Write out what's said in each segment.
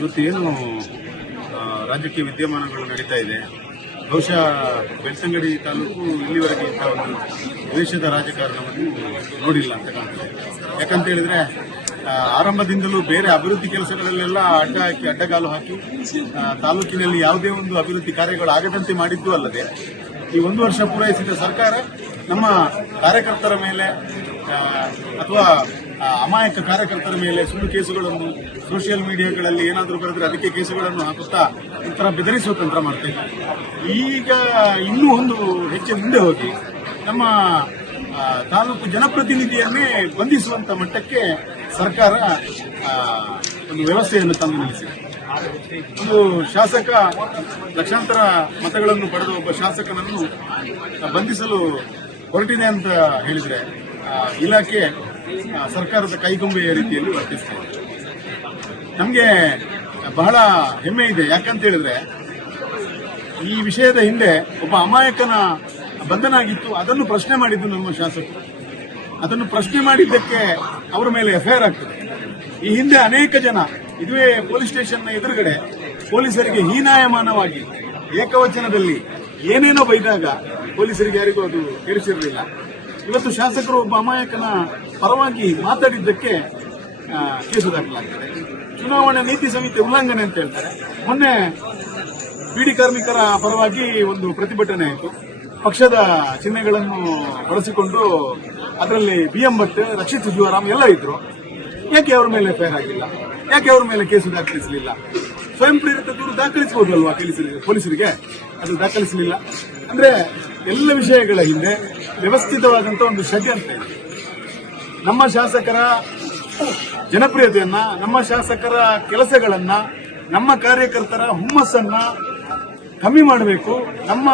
ಇವತ್ತು ಏನು ರಾಜಕೀಯ ವಿದ್ಯಮಾನಗಳು ನಡೀತಾ ಇದೆ. ಬಹುಶಃ ಬೆಳ್ತಂಗಡಿ ತಾಲೂಕು ಇಲ್ಲಿವರೆಗೆ ಇಂಥ ಒಂದು ದ್ವೇಷದ ರಾಜಕಾರಣವನ್ನು ನೋಡಿಲ್ಲ ಅಂತ ಕಾಣ್ತದೆ. ಯಾಕಂತ ಹೇಳಿದ್ರೆ ಆರಂಭದಿಂದಲೂ ಬೇರೆ ಅಭಿವೃದ್ಧಿ ಕೆಲಸಗಳಲ್ಲೆಲ್ಲ ಅಡ್ಡ ಹಾಕಿ, ಅಡ್ಡಗಾಲು ಹಾಕಿ ತಾಲೂಕಿನಲ್ಲಿ ಯಾವುದೇ ಒಂದು ಅಭಿವೃದ್ಧಿ ಕಾರ್ಯಗಳು ಆಗದಂತೆ ಮಾಡಿದ್ದು ಅಲ್ಲದೆ, ಈ ಒಂದು ವರ್ಷ ಪೂರೈಸಿದ ಸರ್ಕಾರ ನಮ್ಮ ಕಾರ್ಯಕರ್ತರ ಮೇಲೆ ಅಥವಾ ಅಮಾಯಕ ಕಾರ್ಯಕರ್ತರ ಮೇಲೆ ಸುಳ್ಳು ಕೇಸುಗಳನ್ನು ಸೋಷಿಯಲ್ ಮೀಡಿಯಾಗಳಲ್ಲಿ ಏನಾದರೂ ಬರೆದ್ರೆ ಅದಕ್ಕೆ ಕೇಸುಗಳನ್ನು ಹಾಕುತ್ತಾ ಒಂಥರ ಬೆದರಿಸುವ ತಂತ್ರ ಮಾಡ್ತೇವೆ ಈಗ ಇನ್ನೂ ಒಂದು ಹೆಚ್ಚು ಮುಂದೆ ಹೋಗಿ ನಮ್ಮ ತಾಲೂಕು ಜನಪ್ರತಿನಿಧಿಯನ್ನೇ ಬಂಧಿಸುವಂತ ಮಟ್ಟಕ್ಕೆ ಸರ್ಕಾರ ಒಂದು ವ್ಯವಸ್ಥೆಯನ್ನು ತಂದು ನಿಲ್ಲಿಸಿದೆ. ಒಂದು ಶಾಸಕ, ಲಕ್ಷಾಂತರ ಮತಗಳನ್ನು ಪಡೆದ ಒಬ್ಬ ಶಾಸಕನನ್ನು ಬಂಧಿಸಲು ಹೊರಟಿದೆ ಅಂತ ಹೇಳಿದ್ರೆ ಇಲಾಖೆ ಸರ್ಕಾರದ ಕೈಗೊಂಬೆಯ ರೀತಿಯಲ್ಲಿ ವರ್ತಿಸ್ತಾ ಇದೆ ನಮಗೆ ಬಹಳ ಹೆಮ್ಮೆ ಇದೆ. ಯಾಕಂತ ಹೇಳಿದ್ರೆ, ಈ ವಿಷಯದ ಹಿಂದೆ ಒಬ್ಬ ಅಮಾಯಕನ ಬಂಧನ ಆಗಿತ್ತು. ಅದನ್ನು ಪ್ರಶ್ನೆ ಮಾಡಿದ್ದು ನಮ್ಮ ಶಾಸಕರು. ಅದನ್ನು ಪ್ರಶ್ನೆ ಮಾಡಿದ್ದಕ್ಕೆ ಅವರ ಮೇಲೆ ಎಫ್ಐಆರ್ ಆಗ್ತದೆ. ಈ ಹಿಂದೆ ಅನೇಕ ಜನ, ಇದುವೇ ಪೊಲೀಸ್ ಸ್ಟೇಷನ್ನ ಎದುರುಗಡೆ, ಪೊಲೀಸರಿಗೆ ಹೀನಾಯಮಾನವಾಗಿ ಏಕವಚನದಲ್ಲಿ ಏನೇನೋ ಬೈದಾಗ ಪೊಲೀಸರಿಗೆ ಯಾರಿಗೂ ಅದು ಕೇಳಿಸಿರಲಿಲ್ಲ ಇವತ್ತು ಶಾಸಕರು ಒಬ್ಬ ಅಮಾಯಕನ ಪರವಾಗಿ ಮಾತಾಡಿದ್ದಕ್ಕೆ ಕೇಸು ದಾಖಲಾಗಿದೆ. ಚುನಾವಣಾ ನೀತಿ ಸಂಹಿತೆ ಉಲ್ಲಂಘನೆ ಅಂತ ಹೇಳ್ತಾರೆ. ಮೊನ್ನೆ ಬಿಡಿ ಕಾರ್ಮಿಕರ ಪರವಾಗಿ ಒಂದು ಪ್ರತಿಭಟನೆ ಆಯಿತು. ಪಕ್ಷದ ಚಿಹ್ನೆಗಳನ್ನು ಬಳಸಿಕೊಂಡು ಅದರಲ್ಲಿ ಬಿ ಎಂ ಭಟ್, ರಕ್ಷಿತ್ ಸಿದ್ದುವರಾಮ್ ಎಲ್ಲ ಇದ್ರು. ಯಾಕೆ ಅವರ ಮೇಲೆ ಫೈರ್ ಆಗಿಲ್ಲ? ಯಾಕೆ ಅವ್ರ ಮೇಲೆ ಕೇಸು ದಾಖಲಿಸಲಿಲ್ಲ? ಸ್ವಯಂ ಪ್ರೇರಿತ ದೂರು ದಾಖಲಿಸಬಹುದಲ್ವಾ ಪೊಲೀಸರಿಗೆ ಪೊಲೀಸರಿಗೆ? ಅದು ದಾಖಲಿಸಲಿಲ್ಲ. ಅಂದ್ರೆ ಎಲ್ಲ ವಿಷಯಗಳ ಹಿಂದೆ ವ್ಯವಸ್ಥಿತವಾದಂಥ ಒಂದು ಷಡ್ಯಂತ್ರ ಇದೆ. ನಮ್ಮ ಶಾಸಕರ ಜನಪ್ರಿಯತೆಯನ್ನ, ನಮ್ಮ ಶಾಸಕರ ಕೆಲಸಗಳನ್ನ, ನಮ್ಮ ಕಾರ್ಯಕರ್ತರ ಹುಮ್ಮಸ್ಸನ್ನ ಕಮ್ಮಿ ಮಾಡಬೇಕು, ನಮ್ಮ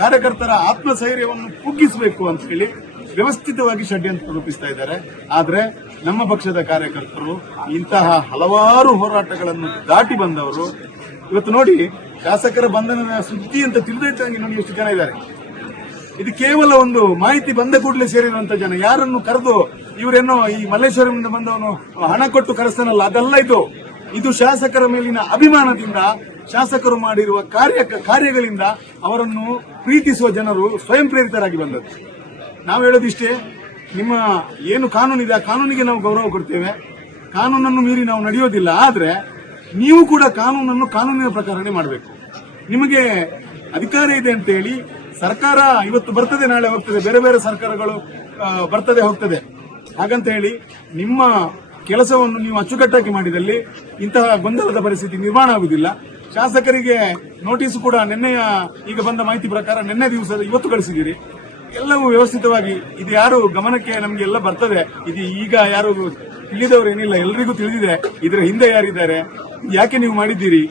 ಕಾರ್ಯಕರ್ತರ ಆತ್ಮಸ್ಥೈರ್ಯವನ್ನು ಕುಗ್ಗಿಸಬೇಕು ಅಂತ ಹೇಳಿ ವ್ಯವಸ್ಥಿತವಾಗಿ ಷಡ್ಯಂತ್ರ ರೂಪಿಸ್ತಾ ಇದ್ದಾರೆ. ಆದರೆ ನಮ್ಮ ಪಕ್ಷದ ಕಾರ್ಯಕರ್ತರು ಇಂತಹ ಹಲವಾರು ಹೋರಾಟಗಳನ್ನು ದಾಟಿ ಬಂದವರು. ಇವತ್ತು ನೋಡಿ ಶಾಸಕರ ಬಂಧನದ ಸುದ್ದಿ ಅಂತ ತಿಳಿದೈತಾಗಿ ನೋಡಿ ಎಷ್ಟು ಜನ ಇದ್ದಾರೆ? ಇದು ಕೇವಲ ಒಂದು ಮಾಹಿತಿ ಬಂದ ಕೂಡಲೇ ಸೇರಿರುವಂತ ಜನ. ಯಾರನ್ನು ಕರೆದು ಇವರೇನೋ ಈ ಮಲ್ಲೇಶ್ವರಂನಿಂದ ಬಂದವನು ಹಣ ಕೊಟ್ಟು ಕರೆಸ್ತಾನಲ್ಲ, ಅದೆಲ್ಲ ಇದು. ಇದು ಶಾಸಕರ ಮೇಲಿನ ಅಭಿಮಾನದಿಂದ, ಶಾಸಕರು ಮಾಡಿರುವ ಕಾರ್ಯ, ಕಾರ್ಯಗಳಿಂದ ಅವರನ್ನು ಪ್ರೀತಿಸುವ ಜನರು ಸ್ವಯಂ ಪ್ರೇರಿತರಾಗಿ ಬಂದದ್ದು. ನಾವು ಹೇಳೋದಿಷ್ಟೇ ನಿಮ್ಮ ಏನು ಕಾನೂನಿದೆ ಆ ಕಾನೂನಿಗೆ ನಾವು ಗೌರವ ಕೊಡ್ತೇವೆ. ಕಾನೂನನ್ನು ಮೀರಿ ನಾವು ನಡೆಯೋದಿಲ್ಲ, ಆದರೆ ನೀವು ಕೂಡ ಕಾನೂನನ್ನು ಕಾನೂನಿನ ಪ್ರಕಾರನೇ ಮಾಡಬೇಕು. ನಿಮಗೆ ಅಧಿಕಾರ ಇದೆ ಅಂತ ಹೇಳಿ ಸರ್ಕಾರ ಇವತ್ತು ಬರ್ತದೆ, ನಾಳೆ ಹೋಗ್ತದೆ. ಬೇರೆ ಬೇರೆ ಸರ್ಕಾರಗಳು ಬರ್ತದೆ, ಹೋಗ್ತದೆ. ಹಾಗಂತ ಹೇಳಿ ನಿಮ್ಮ ಕೆಲಸವನ್ನು ನೀವು ಅಚ್ಚುಕಟ್ಟಾಗಿ ಮಾಡಿದಲ್ಲಿ ಇಂತಹ ಗೊಂದಲದ ಪರಿಸ್ಥಿತಿ ನಿರ್ಮಾಣ ಆಗುವುದಿಲ್ಲ. ಶಾಸಕರಿಗೆ ನೋಟಿಸ್ ಕೂಡ ನಿನ್ನೆಯ, ಈಗ ಬಂದ ಮಾಹಿತಿ ಪ್ರಕಾರ ನಿನ್ನೆ ದಿವಸ ಇವತ್ತು ಕಳಿಸಿದ್ದೀರಿ. ಎಲ್ಲವೂ ವ್ಯವಸ್ಥಿತವಾಗಿ ಇದು ಯಾರು ಗಮನಕ್ಕೆ ನಮ್ಗೆ ಎಲ್ಲ ಬರ್ತದೆ. ಇದು ಈಗ ಯಾರು ತಿಳಿದವರು ಏನಿಲ್ಲ, ಎಲ್ರಿಗೂ ತಿಳಿದಿದೆ. ಇದರ ಹಿಂದೆ ಯಾರಿದ್ದಾರೆ? ಯಾಕೆ ನೀವು ಮಾಡಿದ್ದೀರಿ?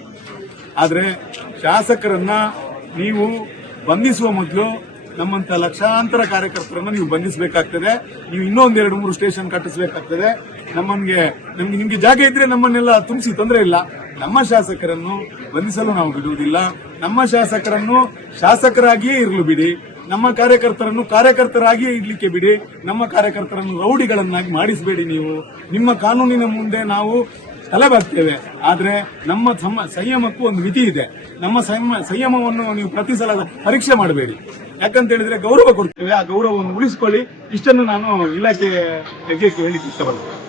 ಆದ್ರೆ ಶಾಸಕರನ್ನ ನೀವು ಬಂಧಿಸುವ ಮೊದಲು ನಮ್ಮಂತ ಲಕ್ಷಾಂತರ ಕಾರ್ಯಕರ್ತರನ್ನ ನೀವು ಬಂಧಿಸಬೇಕಾಗ್ತದೆ. ನೀವು ಇನ್ನೊಂದ್ ಎರಡು, ಮೂರು ಸ್ಟೇಷನ್ ಕಟ್ಟಿಸಬೇಕಾಗ್ತದೆ. ನಮ್ಮನ್ಗೆ ನಮ್ಗೆ ನಿಮ್ಗೆ ಜಾಗ ಇದ್ರೆ ನಮ್ಮನ್ನೆಲ್ಲ ತುಂಬಿಸಿ ತೊಂದರೆ ಇಲ್ಲ. ನಮ್ಮ ಶಾಸಕರನ್ನು ಬಂಧಿಸಲು ನಾವು ಬಿಡುವುದಿಲ್ಲ. ನಮ್ಮ ಶಾಸಕರನ್ನು ಶಾಸಕರಾಗಿಯೇ ಇರಲು ಬಿಡಿ. ನಮ್ಮ ಕಾರ್ಯಕರ್ತರನ್ನು ಕಾರ್ಯಕರ್ತರಾಗಿಯೇ ಇರಲಿಕ್ಕೆ ಬಿಡಿ. ನಮ್ಮ ಕಾರ್ಯಕರ್ತರನ್ನು ರೌಡಿಗಳನ್ನಾಗಿ ಮಾಡಿಸಬೇಡಿ ನೀವು. ನಿಮ್ಮ ಕಾನೂನಿನ ಮುಂದೆ ನಾವು ತಲೆಬಾಗ್ತೇವೆ ಆದ್ರೆ ನಮ್ಮ ಸಂಯಮಕ್ಕೂ ಒಂದು ಮಿತಿ ಇದೆ. ನಮ್ಮ ಸಂಯಮ ಸಂಯಮವನ್ನು ನೀವು ಪ್ರತಿ ಸಲ ಪರೀಕ್ಷೆ ಮಾಡಬೇಡಿ. ಯಾಕಂತ ಹೇಳಿದ್ರೆ ಗೌರವ ಕೊಡ್ತೇವೆ. ಆ ಗೌರವವನ್ನು ಉಳಿಸಿಕೊಳ್ಳಿ. ಇಷ್ಟನ್ನು ನಾನು ಇಲಾಖೆಗೆ ಹೇಳಿ ಇಷ್ಟಪಡ್ತೇನೆ